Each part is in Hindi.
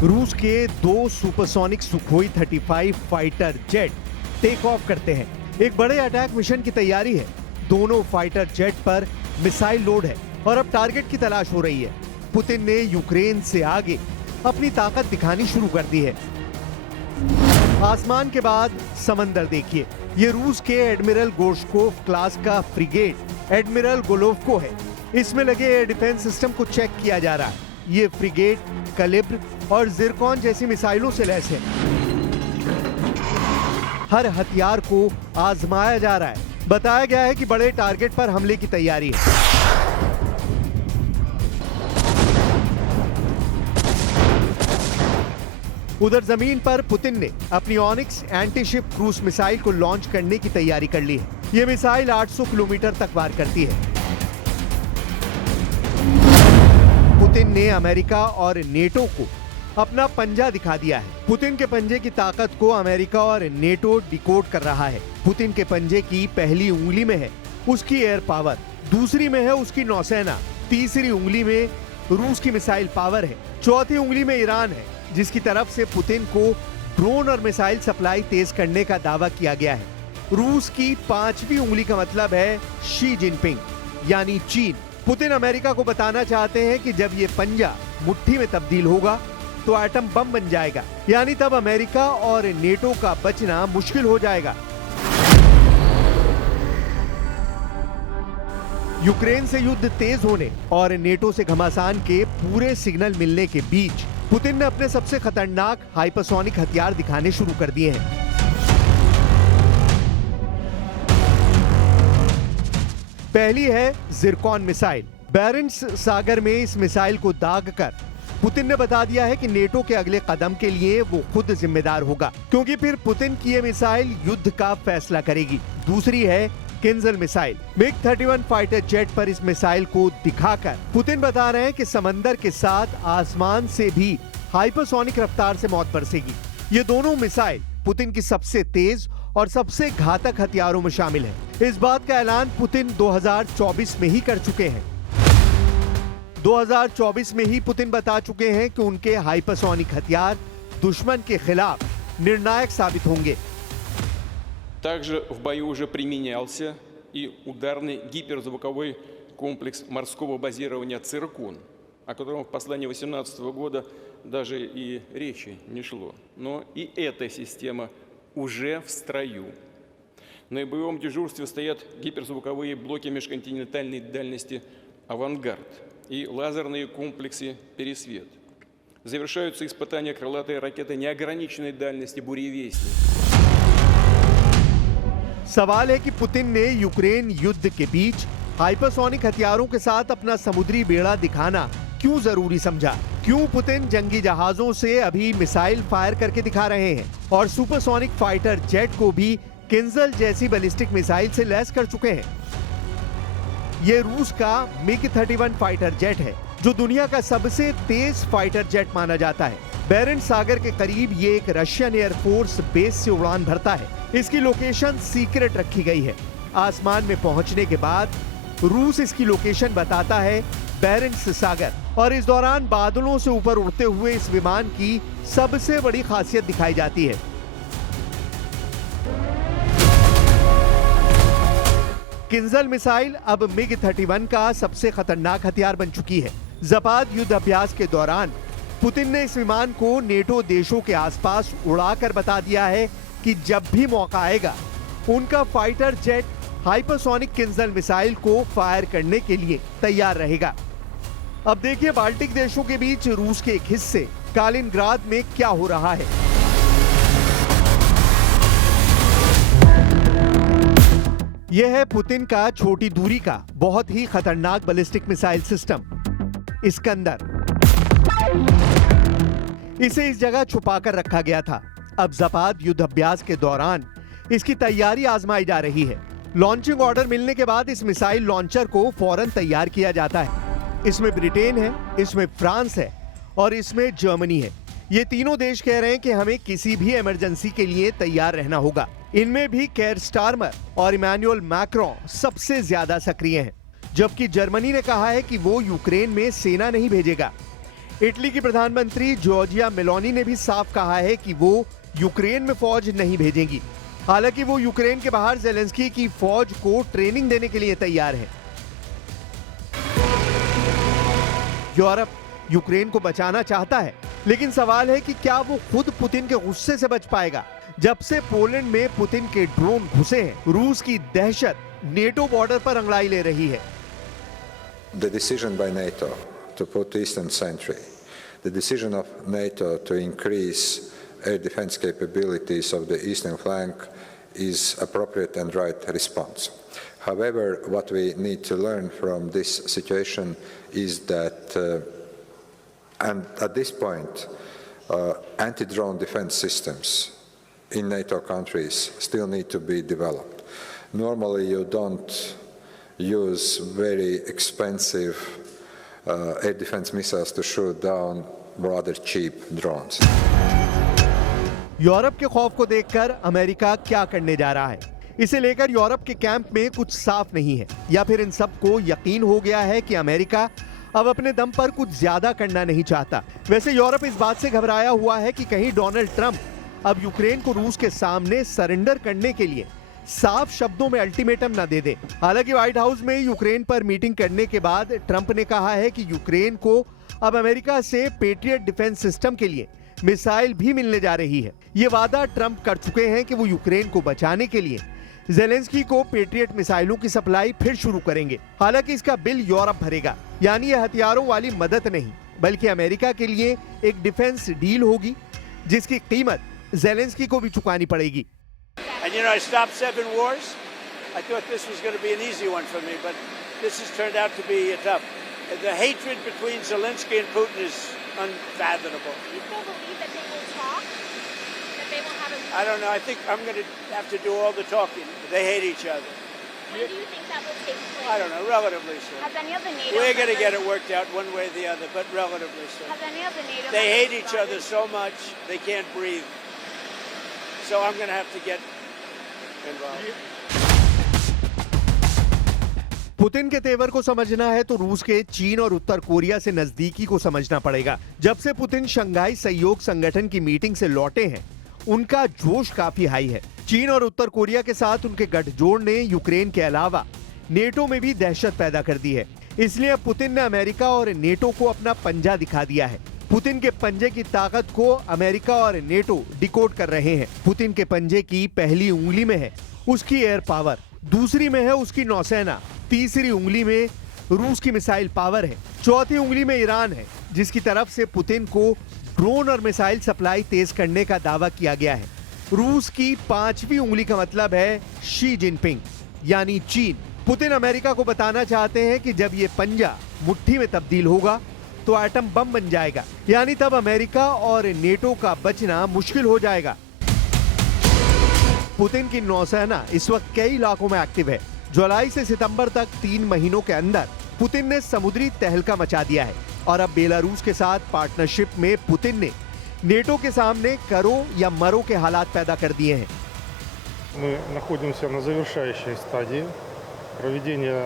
रूस के दो supersonic Sukhoi 35 fighter jet take off करते हैं। एक बड़े अटैक मिशन की तैयारी है। दोनों फाइटर जेट पर मिसाइल लोड है और अब टारगेट की तलाश हो रही है। पुतिन ने यूक्रेन से आगे अपनी ताकत दिखानी शुरू कर दी है। आसमान के बाद समंदर देखिए। ये रूस के एडमिरल गोर्शकोव क्लास का फ्रिगेट एडमिरल गोलोवको है। इसमें लगे एयर डिफेंस सिस्टम को चेक किया जा रहा है। ये फ्रिगेट कलिब्र और जिरकॉन जैसी मिसाइलों से लैस है। हर हथियार को आजमाया जा रहा है। बताया गया है कि बड़े टारगेट पर हमले की तैयारी है। उधर जमीन पर पुतिन ने अपनी onyx anti ship cruise missile को लॉन्च करने की तैयारी कर ली है। यह मिसाइल 800 किलोमीटर तक वार करती है। पुतिन ने अमेरिका और नेटो को अपना पंजा दिखा दिया है। पुतिन के पंजे की ताकत को अमेरिका और नेटो डिकोड कर रहा है। पुतिन के पंजे की पहली उंगली में है उसकी एयर पावर, दूसरी में है उसकी नौसेना, तीसरी उंगली में रूस की मिसाइल पावर है, चौथी उंगली में ईरान है जिसकी तरफ से पुतिन को ड्रोन और मिसाइल सप्लाई तेज करने का दावा किया गया है। रूस की पांचवी उंगली का मतलब है शी जिनपिंग यानी चीन। पुतिन अमेरिका को बताना चाहते हैं कि जब ये पंजा मुट्ठी में तब्दील होगा तो एटम बम बन जाएगा, यानी तब अमेरिका और नेटो का बचना मुश्किल हो जाएगा। यूक्रेन से युद्ध तेज होने और नेटो से घमासान के पूरे सिग्नल मिलने के बीच पुतिन ने अपने सबसे खतरनाक हाइपरसोनिक हथियार दिखाने शुरू कर दिए हैं। पहली है जिरकॉन मिसाइल। बैरेंट्स सागर में इस मिसाइल को दागकर पुतिन ने बता दिया है कि नेटो के अगले कदम के लिए वो खुद जिम्मेदार होगा, क्योंकि फिर पुतिन की ये मिसाइल युद्ध का फैसला करेगी। दूसरी है Kinjal missile. MiG 31 fighter jet पर इस मिसाइल को दिखाकर पुतिन बता रहे हैं कि समंदर के साथ आसमान से भी हाइपरसोनिक रफ्तार से मौत बरसेगी। ये दोनों मिसाइल पुतिन की सबसे तेज और सबसे घातक हथियारों में शामिल है। इस बात का ऐलान पुतिन 2024 में ही कर चुके हैं। 2024 में ही पुतिन बता चुके हैं कि उनके हाइपरसोनिक हथियार दुश्मन के खिलाफ निर्णायक साबित होंगे। Также в бою уже применялся и ударный гиперзвуковой комплекс морского базирования «Циркон», о котором в послании 2018 года даже и речи не шло. Но и эта система уже в строю. На боевом дежурстве стоят гиперзвуковые блоки межконтинентальной дальности «Авангард» и лазерные комплексы «Пересвет». Завершаются испытания крылатой ракеты неограниченной дальности «Буревестник». सवाल है कि पुतिन ने यूक्रेन युद्ध के बीच हाइपरसोनिक हथियारों के साथ अपना समुद्री बेड़ा दिखाना क्यों जरूरी समझा? क्यों पुतिन जंगी जहाजों से अभी मिसाइल फायर करके दिखा रहे हैं और सुपरसोनिक फाइटर जेट को भी किंजल जैसी बैलिस्टिक मिसाइल से लैस कर चुके हैं? ये रूस का मिग 31 फाइटर जेट है जो दुनिया का सबसे तेज फाइटर जेट माना जाता है। बैरेंट्स सागर के करीब ये एक रशियन एयरफोर्स बेस से उड़ान भरता है। इसकी लोकेशन सीक्रेट रखी गई है। आसमान में पहुंचने के बाद रूस इसकी लोकेशन बताता है बैरेंट्स सागर, और इस दौरान बादलों से ऊपर उड़ते हुए इस विमान की सबसे बड़ी खासियत दिखाई जाती है। किंजल मिसाइल अब मिग 31 का सबसे खतरनाक हथियार बन चुकी है। ज़पाद युद्ध अभ्यास के दौरान पुतिन ने इस विमान को नेटो देशों के आसपास उड़ाकर बता दिया है कि जब भी मौका आएगा उनका fighter jet hypersonic Kinjal missile को फायर करने के लिए तैयार रहेगा। अब देखिए बाल्टिक देशों के बीच रूस के एक हिस्से कालिनग्राद में क्या हो रहा है। यह है पुतिन का छोटी दूरी का बहुत ही खतरनाक बैलिस्टिक मिसाइल सिस्टम इस्कंदर। इसे इस जगह छुपाकर रखा गया था। अब ज़पाद युद्ध अभ्यास के दौरान इसकी तैयारी आजमाई जा रही है। लॉन्चिंग ऑर्डर मिलने के बाद इस मिसाइल लॉन्चर को फौरन तैयार किया जाता है। इसमें ब्रिटेन है, इसमें फ्रांस है और इसमें जर्मनी है। ये तीनों देश कह रहे हैं कि हमें किसी भी इमरजेंसी के लिए तैयार रहना होगा। इनमें भी केयर स्टारमर और इमैनुअल मैक्रोन सबसे ज्यादा सक्रिय हैं, जबकि जर्मनी ने कहा है कि वो यूक्रेन में सेना नहीं भेजेगा। इटली की प्रधानमंत्री जॉर्जिया मेलोनी ने भी साफ कहा है कि वो यूक्रेन में फौज नहीं भेजेंगी। हालांकि वो यूक्रेन के बाहर जेलेंस्की की फौज को ट्रेनिंग देने के लिए तैयार है। यूरोप यूक्रेन को बचाना चाहता है, लेकिन सवाल है कि क्या वो खुद पुतिन के गुस्से से बच पाएगा। जब से पोलैंड में पुतिन के ड्रोन घुसे हैं, रूस की दहशत नेटो बॉर्डर पर अंगड़ाई ले रही है। The decision by NATO to put eastern sentry, the decision of NATO to increase air defense capabilities of the eastern flank is appropriate and right response. However, what we need to learn from this situation is that, and at this point, anti-drone defense systems in NATO countries still need to be developed. Normally, you don't use very expensive air defense missiles to shoot down rather cheap drones. Europe के खौफ को देखकर अमेरिका क्या करने जा रहा है, इसे लेकर यूरोप के कैंप में कुछ साफ नहीं है। या फिर इन सबको यकीन हो गया है कि अमेरिका अब अपने दम पर कुछ ज्यादा करना नहीं चाहता। वैसे यूरोप इस बात से घबराया हुआ है कि कहीं डोनाल्ड ट्रंप अब यूक्रेन को रूस के सामने सरेंडर करने के लिए साफ शब्दों में अल्टीमेटम न दे दे। हालांकि व्हाइट हाउस में यूक्रेन पर मीटिंग करने के बाद ट्रंप ने कहा है कि यूक्रेन को अब अमेरिका से पेट्रियट डिफेंस सिस्टम के लिए मिसाइल भी मिलने जा रही है। ये वादा ट्रंप कर चुके हैं कि वो यूक्रेन को बचाने के लिए जेलेंस्की को पेट्रियट मिसाइलों की सप्लाई फिर शुरू करेंगे। हालांकि इसका बिल यूरोप भरेगा, यानी ये हथियारों वाली मदद नहीं बल्कि अमेरिका के लिए एक डिफेंस डील होगी जिसकी कीमत जेलेंस्की को भी चुकानी पड़ेगी। And you know, I stopped 7 wars. I thought this was going to be an easy one for me, but this has turned out to be tough. The hatred between Zelensky and Putin is unfathomable. Do you still believe that they will talk? That they will have a... I don't know. I think I'm going to have to do all the talking. They hate each other. When do you think that will take place? I don't know. Relatively soon. Has any of the NATO We're going to get members- it worked out one way or the other, but relatively soon. Has any of the NATO They hate members each other started- so much they can't breathe. So I'm going to have to get involved. Putin के तेवर को समझना है तो रूस के चीन और उत्तर कोरिया से नजदीकी को समझना पड़ेगा। जब से पुतिन शंघाई सहयोग संगठन की मीटिंग से लौटे हैं, उनका जोश काफी हाई है। चीन और उत्तर कोरिया के साथ उनके गठजोड़ ने यूक्रेन के अलावा नेटो में भी दहशत पैदा कर दी है। इसलिए पुतिन ने अमेरिका और नेटो को अपना पंजा दिखा दिया है। पुतिन के पंजे की ताकत को अमेरिका और नेटो डिकोड कर रहे हैं। पुतिन के पंजे की पहली उंगली में है उसकी एयर पावर, दूसरी में है उसकी नौसेना, तीसरी उंगली में रूस की मिसाइल पावर है, चौथी उंगली में ईरान है जिसकी तरफ से पुतिन को ड्रोन और मिसाइल सप्लाई तेज करने का दावा किया गया है। रूस की पांचवी उंगली का मतलब है शी जिनपिंग यानी चीन। पुतिन अमेरिका को बताना चाहते हैं कि जब ये पंजा मुट्ठी में तब्दील होगा तो एटम बम बन जाएगा, यानी तब अमेरिका और नेटो का बचना मुश्किल हो जाएगा। पुतिन की नौसेना इस वक्त कई इलाकों में एक्टिव है। जुलाई से सितंबर तक 3 महीनों के अंदर पुतिन ने समुद्री तहलका मचा दिया है और अब बेलारूस के साथ पार्टनरशिप में पुतिन ने नेटो के सामने करो या मरो के हालात पैदा कर दिए हैं। Мы находимся на завершающей стадии проведения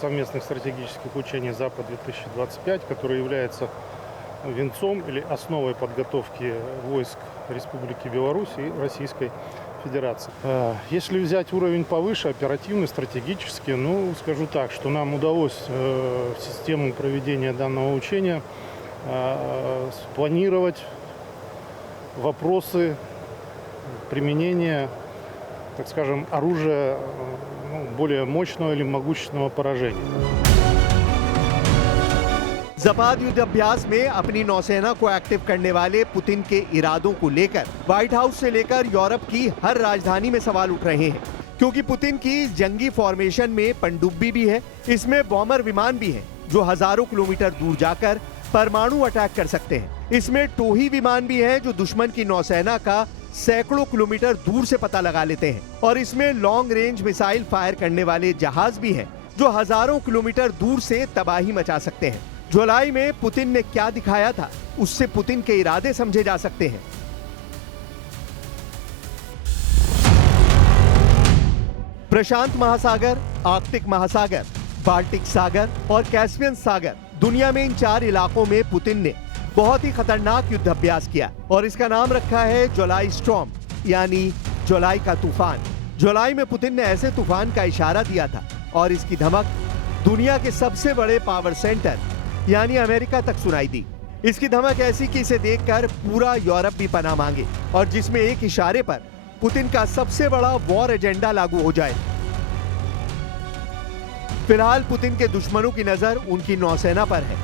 совместных стратегических учений «Запад-2025», который является венцом или основой подготовки войск Республики Беларусь и Российской Федерации. Если взять уровень повыше, оперативный, стратегический, скажу так, что нам удалось в систему проведения данного учения спланировать вопросы применения, так скажем, оружия более мощного или могущественного поражения. ज़पाद युद्ध अभ्यास में अपनी नौसेना को एक्टिव करने वाले पुतिन के इरादों को लेकर व्हाइट हाउस से लेकर यूरोप की हर राजधानी में सवाल उठ रहे हैं, क्योंकि पुतिन की जंगी फॉर्मेशन में पनडुब्बी भी है, इसमें बॉम्बर विमान भी हैं जो हजारों किलोमीटर दूर जाकर परमाणु अटैक कर सकते हैं। इसमें टोही विमान भी हैं जो दुश्मन की नौसेना का सैकड़ों किलोमीटर दूर से पता लगा लेते हैं, और इसमें लॉन्ग रेंज मिसाइल फायर करने वाले जहाज भी हैं जो हजारों किलोमीटर दूर से तबाही मचा सकते हैं। जुलाई में पुतिन ने क्या दिखाया था, उससे पुतिन के इरादे समझे जा सकते हैं। प्रशांत महासागर, आर्कटिक महासागर, बाल्टिक सागर और कैस्पियन सागर, दुनिया में इन 4 इलाकों में पुतिन ने बहुत ही खतरनाक युद्ध अभ्यास किया और इसका नाम रखा है जुलाई स्टॉर्म, यानी जुलाई का तूफान। जुलाई में पुतिन ने ऐसे तूफान का इशारा दिया था और इसकी धमक दुनिया के सबसे बड़े पावर सेंटर यानी अमेरिका तक सुनाई दी। इसकी धमक ऐसी कि इसे देखकर पूरा यूरोप भी पनाह मांगे और जिसमें एक इशारे पर पुतिन का सबसे बड़ा वॉर एजेंडा लागू हो जाए। फिलहाल पुतिन के दुश्मनों की नजर उनकी नौसेना पर है,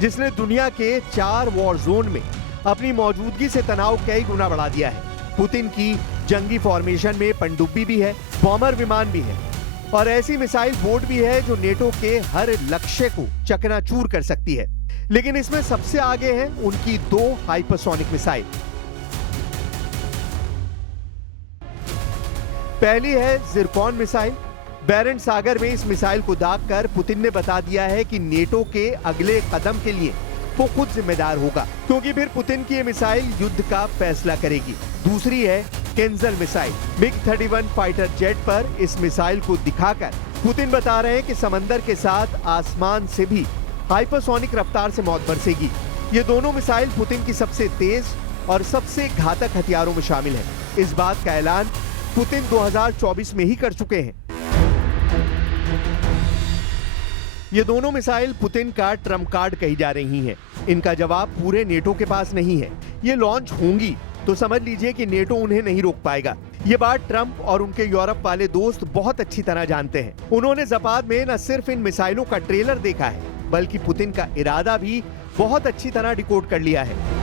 जिसने दुनिया के 4 वॉर जोन में अपनी मौजूदगी से तनाव कई गुना बढ़ा दिया है। पुतिन की जंगी फॉर्मेशन में पनडुब्बी भी है, बॉम्बर विमान भी है और ऐसी मिसाइल बोट भी है जो नेटो के हर लक्ष्य को चकनाचूर कर सकती है। लेकिन इसमें सबसे आगे हैं उनकी 2 हाइपरसोनिक मिसाइल। पहली है जिरकॉन मिसाइल। बैरेंट सागर में इस मिसाइल को दागकर पुतिन ने बता दिया है कि नेटो के अगले कदम के लिए वो खुद जिम्मेदार होगा, क्योंकि फिर पुतिन की ये मिसाइल युद्ध का फैसला करेगी। दूसरी है केंजल मिसाइल। MiG-31 फाइटर जेट पर इस मिसाइल को दिखाकर पुतिन बता रहे हैं कि समंदर के साथ आसमान से भी हाइपरसोनिक रफ्तार से मौत बरसेगी। ये दोनों मिसाइल पुतिन की सबसे तेज और सबसे घातक हथियारों में शामिल है। इस बात का ऐलान पुतिन 2024 में ही कर चुके हैं। ये दोनों मिसाइल पुतिन का ट्रम्प कार्ड कही जा रही हैं। इनका जवाब पूरे नेटो के पास नहीं है। ये लॉन्च होंगी तो समझ लीजिए कि नेटो उन्हें नहीं रोक पाएगा। ये बात ट्रम्प और उनके यूरोप वाले दोस्त बहुत अच्छी तरह जानते हैं। उन्होंने ज़पात में न सिर्फ इन मिसाइलों का ट्रेलर देखा है, बल्कि पुतिन का इरादा भी बहुत अच्छी तरह डिकोड कर लिया है।